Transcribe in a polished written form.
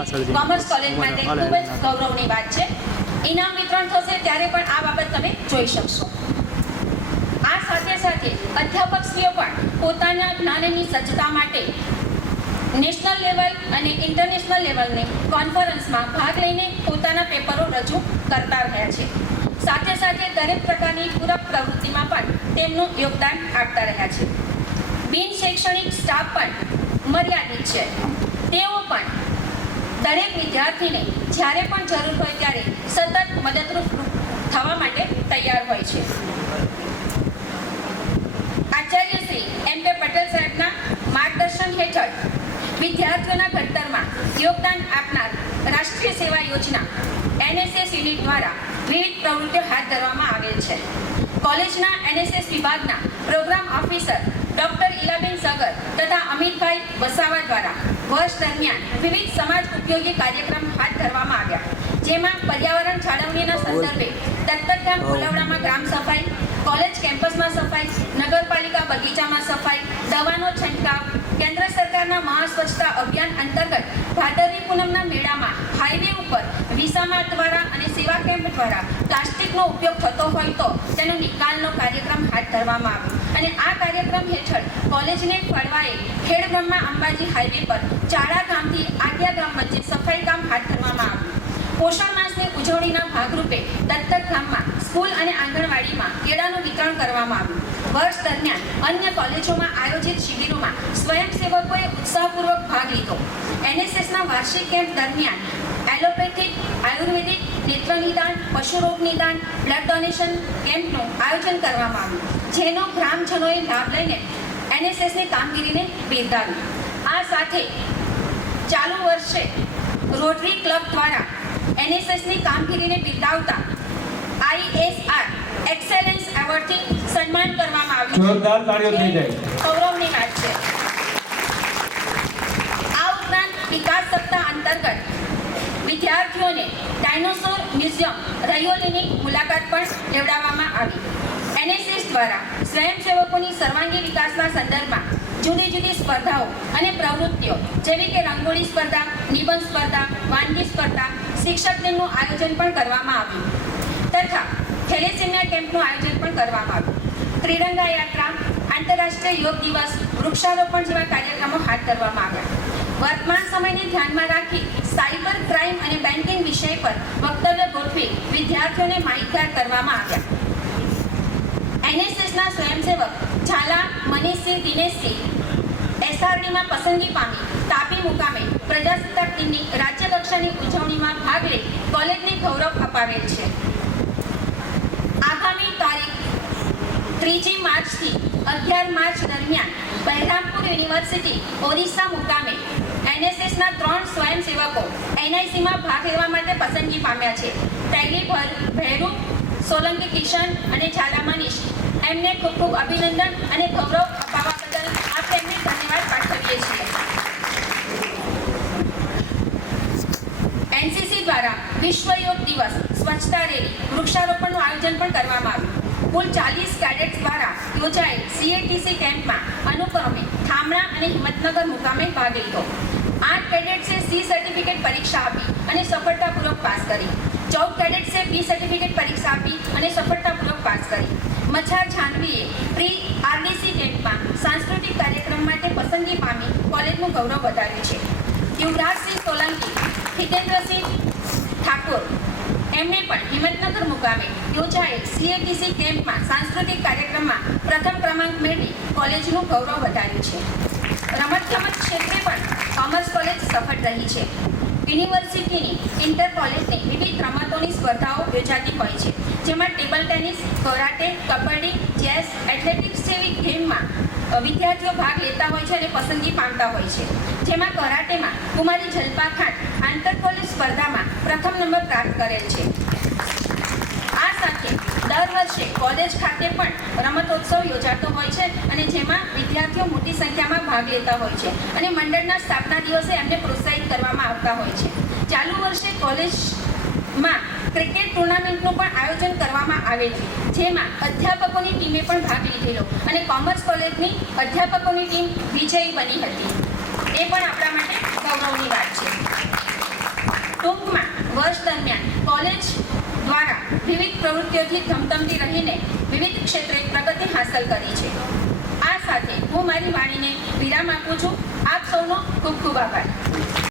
Commerce college માટે ખૂબ જ ગૌરવની વાત છે. ઇનામ વિતરણ થશે ત્યારે પણ આ બાબત તમે જોઈ શકશો. આ સાથે સાથે અધ્યાપકશ્રીઓ પણ પોતાના જ્ઞાનની સજ્જતા માટે નેશનલ લેવલ અને ઇન્ટરનેશનલ લેવલની કોન્ફરન્સમાં ભાગ લઈને પોતાના પેપરો રજૂ કરતા રહ્યા છે. સાથે સાથે દરેક પ્રકારની પૂરક પ્રવૃત્તિમાં પણ તેમનું યોગદાન આપતા રહ્યા છે. બિન શૈક્ષણિક સ્ટાફ પણ મર્યાદિત છે. તેઓ પણ દરેક વિદ્યાર્થીને જ્યારે પણ જરૂર હોય ત્યારે સતત મદદરૂપ થવા માટે તૈયાર હોય છે. આચાર્ય શ્રી એમ કે પટેલ સાહેબના માર્ગદર્શન હેઠળ વિદ્યાર્થીઓના ઘડતરમાં યોગદાન આપનાર રાષ્ટ્રીય સેવા યોજના NSS યુનિટ દ્વારા વિવિધ પ્રવૃત્તિઓ હાથ ધરવામાં આવેલ છે. કોલેજના NSS વિભાગના પ્રોગ્રામ ઓફિસર ડૉક્ટર ઇલાબેન સગર તથા અમિતભાઈ વસાવા દ્વારા વર્ષ દરમિયાન વિવિધ સમાજ ઉપયોગી કાર્યક્રમ હાથ ધરવામાં આવ્યા, જેમાં પર્યાવરણ જાળવણીના સંદર્ભે દત્તક ગામ કોલવડામાં ગ્રામ સફાઈ, કોલેજ કેમ્પસમાં સફાઈ, નગરપાલિકા બગીચામાં સફાઈ, દવાનો છંટકાવ, કેન્દ્ર સરકારના મહાસ્વચ્છતા અભિયાન અંતર્ગત ભાદરવી પૂનમના મેળામાં હાઈવે ઉપર વિસામા દ્વારા અને સેવા કેમ્પ દ્વારા પ્લાસ્ટિકનો ઉપયોગ થતો હોય તો તેનો નિકાલનો કાર્યક્રમ હાથ ધરવામાં આવ્યો અને આ કાર્યક્રમ હેઠળ કોલેજને ફળવાએ ખેડબ્રહ્મા અંબાજી હાઈવે પર ચાડા ગામથી આગ્યા ગામ વચ્ચે સફાઈ કામ હાથ ધરવામાં આવ્યું. પોષણ માસની ઉજવણીના ભાગરૂપે દત્તક ગામમાં સ્કૂલ અને આંગણવાડીમાં કેળાનું વિતરણ કરવામાં આવ્યું. વર્ષ દરમિયાન અન્ય કોલેજોમાં આયોજિત શિબિરોમાં સ્વયંસેવકોએ ઉત્સાહપૂર્વક ભાગ લીધો. NSSના વાર્ષિક કેમ્પ દરમિયાન એલોપેથિક, આયુર્વેદિક, નેત્ર નિદાન, પશુરોગ નિદાન, બ્લડ ડોનેશન કેમ્પનું આયોજન કરવામાં આવ્યું, જેનો ગ્રામજનોએ લાભ લઈને NSSની કામગીરીને બિરદાવી. આ સાથે ચાલુ વર્ષે રોટરી ક્લબ દ્વારા NSSની કામગીરીને બિરદાવતા ISR એક્સેલન્સ એવોર્ડથી સન્માન કરવામાં આવ્યું. જોરદાર તાળીઓ થઈ જાય. ગૌરવની વાત છે. આ ઉપરાંત વિકાસ સપ્તાહ અંતર્ગત વિદ્યાર્થીઓને ડાયનોસોર મ્યુઝિયમ રૈયોલીની મુલાકાત પણ લેવડાવવામાં આવી. NSS દ્વારા સ્વયંસેવકોની સર્વાંગી વિકાસના સંદર્ભમાં જુદી જુદી સ્પર્ધાઓ અને પ્રવૃત્તિઓ જેવી કે રંગોળી સ્પર્ધા, નિબંધ સ્પર્ધા, વાનગી સ્પર્ધા, શિક્ષક દિનનું આયોજન પણ કરવામાં આવ્યું તથા થેલેસેમિયા કેમ્પનું આયોજન પણ કરવામાં આવ્યું. ત્રિરંગા યાત્રા, આંતરરાષ્ટ્રીય યોગ દિવસ, વૃક્ષારોપણ જેવા કાર્યક્રમો હાથ ધરવામાં આવ્યા. વર્તમાન સમયને ધ્યાનમાં રાખી સાયબર ક્રાઇમ અને બેન્કિંગ વિષય પર વક્તવ્ય ગોઠવી વિદ્યાર્થીઓને માહિતગાર કરવામાં આવ્યા. NSSના સ્વયંસેવક ઝાલા મનીષસિંહ દિનેશસિંહ SRDમાં પસંદગી પામી તાપી મુકામે પ્રજાસત્તાક દિનની રાજ્ય કક્ષાની ઉજવણીમાં ભાગ લઈ કોલેજને ગૌરવ અપાવેલ છે. આગામી તારીખ 3 માર્ચથી 11 માર્ચ દરમિયાન બહેરામપુર યુનિવર્સિટી ઓરિસ્સા મુકામે NSSના 3 સ્વયંસેવકો NICમાં ભાગ લેવા માટે પસંદગી પામ્યા છે. પહેલી ભૈરુ, સોલંકી કિશન અને ઝાલા મનીષ, એમને ખૂબ ખૂબ અભિનંદન અને ગૌરવ અપાવવા બદલ આપણે એમને ધન્યવાદ પાઠવીએ છીએ. NCC દ્વારા વિશ્વ યોગ દિવસ, સ્વચ્છતા રેલી, વૃક્ષારોપણનું આયોજન પણ કરવામાં આવ્યું. કુલ 40 કેડેટ્સ દ્વારા યોજાયેલ CATC કેમ્પમાં અનુક્રમે થામણા અને હિંમતનગર મુકામે ભાગ લીધો. 8 કેડેટ્સે C સર્ટિફિકેટ પરીક્ષા આપી અને સફળતાપૂર્વક પાસ કરી. 14 કેડેટ્સે B સર્ટિફિકેટ પરીક્ષા આપી અને સફળતાપૂર્વક પાસ કરી. મચ્છાર જાનવીએ પ્રી RDC કેમ્પમાં સાંસ્કૃતિક કાર્યક્રમ માટે પસંદગી પામી કોલેજનું ગૌરવ વધાર્યું છે. યુવરાજસિંહ સોલંકી, હિતેન્દ્રસિંહ ઠાકોર, એમણે પણ હિંમતનગર મુકામે યોજાયેલ CATC કેમ્પમાં સાંસ્કૃતિક કાર્યક્રમમાં પ્રથમ ક્રમાંક મેળવી કોલેજનું ગૌરવ વધાર્યું છે. રમતગમત ક્ષેત્રે પણ કોમર્સ કોલેજ સફળ રહી છે. યુનિવર્સિટીની ઇન્ટર કોલેજની વિવિધ રમતોની સ્પર્ધાઓ યોજાતી હોય છે, જેમાં table tennis, karate, kabaddi, chess, athletics જેવી ગેમમાં વિદ્યાર્થીઓ ભાગ લેતા હોય છે અને પસંદગી પામતા હોય છે. જેમાં કરાટેમાં કુમારી જલ્પા ખાન આંતર કોલેજ સ્પર્ધામાં પ્રથમ નંબર પ્રાપ્ત કરેલ છે. આ સાથે દર વર્ષે કોલેજ ખાતે પણ રમતોત્સવ યોજાતો હોય છે અને જેમાં વિદ્યાર્થીઓ મોટી સંખ્યામાં ભાગ લેતા હોય છે અને મંડળના સ્થાપના દિવસે એમને પ્રોત્સાહિત કરવામાં આવતા હોય છે. ચાલુ વર્ષે કોલેજમાં ક્રિકેટ ટુર્નામેન્ટનું પણ આયોજન કરવામાં આવેલું, જેમાં અધ્યાપકોની ટીમે પણ ભાગ લીધેલો અને કોમર્સ કોલેજની અધ્યાપકોની ટીમ વિજયી બની હતી. એ પણ આપણા માટે ગૌરવની વાત છે. વિવિધ પ્રવૃત્તિઓથી ધમધમતી રહીને વિવિધ ક્ષેત્રે પ્રગતિ હાંસલ કરી છે. આ સાથે હું મારી વાણીને વિરામ આપું છું. આપ સૌનો ખૂબ ખૂબ આભાર.